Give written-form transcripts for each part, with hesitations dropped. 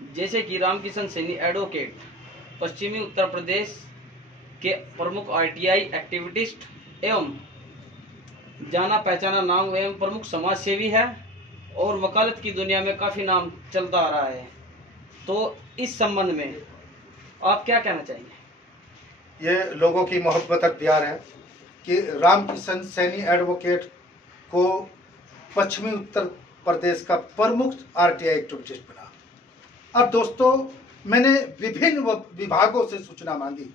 जैसे कि रामकिशन सैनी एडवोकेट, पश्चिमी उत्तर प्रदेश के प्रमुख आरटीआई एक्टिविस्ट एवं जाना पहचाना नाम एवं प्रमुख समाज सेवी है और वकालत की दुनिया में काफ़ी नाम चलता आ रहा है। तो इस संबंध में आप क्या कहना चाहेंगे? ये लोगों की मोहब्बत अख्तियार है कि रामकिशन सैनी एडवोकेट को पश्चिमी उत्तर प्रदेश का प्रमुख आरटीआई एक्टिविस्ट बना। और दोस्तों, मैंने विभिन्न विभागों से सूचना मांगी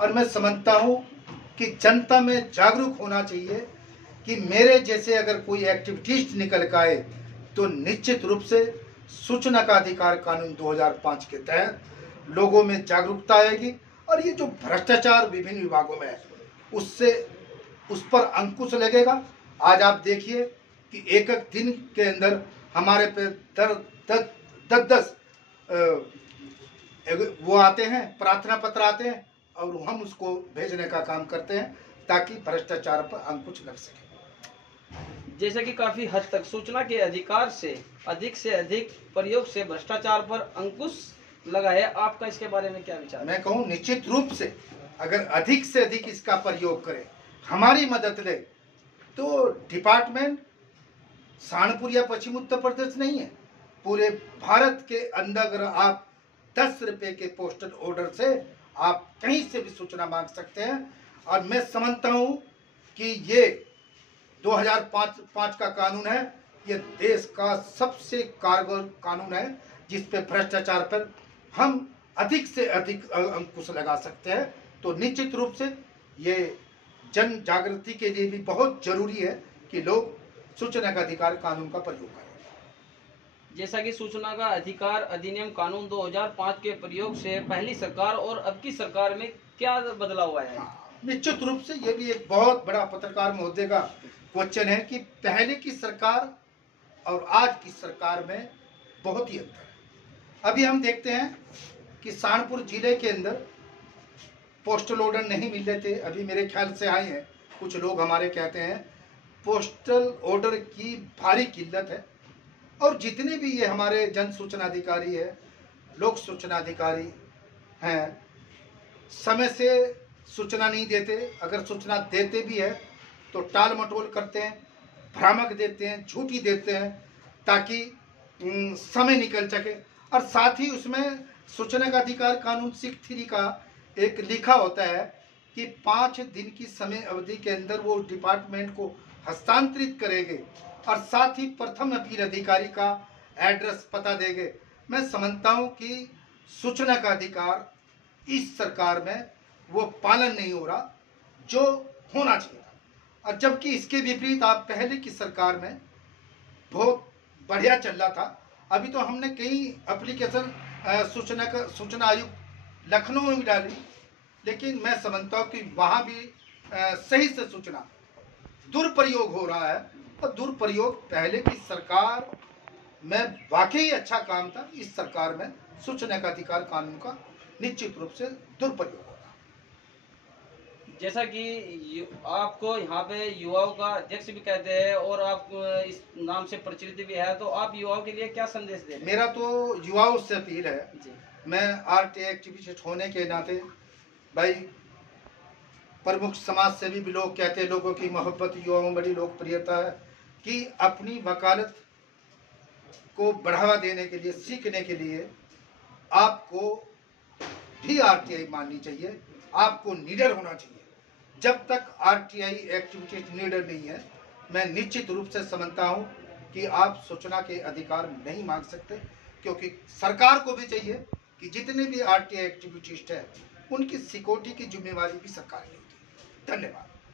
और मैं समझता हूँ कि जनता में जागरूक होना चाहिए कि मेरे जैसे अगर कोई एक्टिविस्ट निकल के आए तो निश्चित रूप से सूचना का अधिकार कानून 2005 के तहत लोगों में जागरूकता आएगी और ये जो भ्रष्टाचार विभिन्न विभागों में है उस पर अंकुश लगेगा। आज आप देखिए कि एक एक दिन के अंदर हमारे पे 10 वो आते हैं, प्रार्थना पत्र आते हैं और हम उसको भेजने का काम करते हैं ताकि भ्रष्टाचार पर अंकुश लग सके। जैसे कि काफी हद तक सूचना के अधिकार से अधिक प्रयोग से भ्रष्टाचार पर अंकुश लगा है। आपका इसके बारे में क्या विचार? मैं कहूँ निश्चित रूप से अगर अधिक से अधिक इसका प्रयोग करें, हमारी मदद ले, तो डिपार्टमेंट सहारनपुर या पश्चिम उत्तर प्रदेश नहीं है, पूरे भारत के अंदर अगर आप 10 रुपए के पोस्टल ऑर्डर से आप कहीं से भी सूचना मांग सकते हैं। और मैं समझता हूँ कि ये 2005 का कानून है, ये देश का सबसे कारगर कानून है जिस पे भ्रष्टाचार पर हम अधिक से अधिक अंकुश लगा सकते हैं। तो निश्चित रूप से ये जन जागृति के लिए भी बहुत जरूरी है कि लोग सूचना का अधिकार कानून का प्रयोग करें। जैसा कि सूचना का अधिकार अधिनियम कानून 2005 के प्रयोग से पहली सरकार और अब की सरकार में क्या बदलाव हुआ है? निश्चित रूप से ये भी एक बहुत बड़ा पत्रकार महोदय का क्वेश्चन है कि पहले की सरकार और आज की सरकार में बहुत ही अंतर है। अभी हम देखते हैं कि सहारनपुर जिले के अंदर पोस्टल ऑर्डर नहीं मिल रहे थे, अभी मेरे ख्याल से आए हैं। कुछ लोग हमारे कहते हैं पोस्टल ऑर्डर की भारी किल्लत है और जितने भी ये हमारे जन सूचना अधिकारी है, लोक सूचना अधिकारी हैं, समय से सूचना नहीं देते। अगर सूचना देते भी है तो टाल मटोल करते हैं, भ्रामक देते हैं, झूठी देते हैं ताकि समय निकल सके। और साथ ही उसमें सूचना का अधिकार कानून 6(3) का एक लिखा होता है कि 5 दिन की समय अवधि के अंदर वो डिपार्टमेंट को हस्तांतरित करेंगे और साथ ही प्रथम अपील अधिकारी का एड्रेस पता देंगे। मैं समझता हूँ कि सूचना का अधिकार इस सरकार में वो पालन नहीं हो रहा जो होना चाहिए। और जबकि इसके विपरीत आप पहले की सरकार में बहुत बढ़िया चल रहा था। अभी तो हमने कई एप्लीकेशन सूचना आयुक्त लखनऊ में भी डाली, लेकिन मैं समझता हूँ कि वहाँ भी सही से सूचना दुरुपयोग हो रहा है। और दुरुपयोग पहले की सरकार में वाकई अच्छा काम था, इस सरकार में सूचना का अधिकार कानून का निश्चित रूप से दुरुपयोग हो रहा है। जैसा कि आपको यहाँ पे युवाओं का अध्यक्ष भी कहते हैं और आप इस नाम से प्रचलित भी है, तो आप युवाओं के लिए क्या संदेश दें? मेरा तो युवाओं से अपील है जी। मैं आरटीआई एक्टिविस्ट होने के नाते भाई, प्रमुख समाज सेवी भी लोग कहते हैं, लोगों की मोहब्बत, युवाओं में बड़ी लोकप्रियता है कि अपनी वकालत को बढ़ावा देने के लिए, सीखने के लिए आपको भी आरटीआई माननी चाहिए, आपको निडर होना चाहिए। जब तक आरटीआई एक्टिविस्ट निडर नहीं है, मैं निश्चित रूप से समझता हूं कि आप सूचना के अधिकार नहीं मांग सकते, क्योंकि सरकार को भी चाहिए कि जितने भी आरटीआई एक्टिविस्ट हैं उनकी सिक्योरिटी की जिम्मेवारी भी सरकार लेगी। धन्यवाद।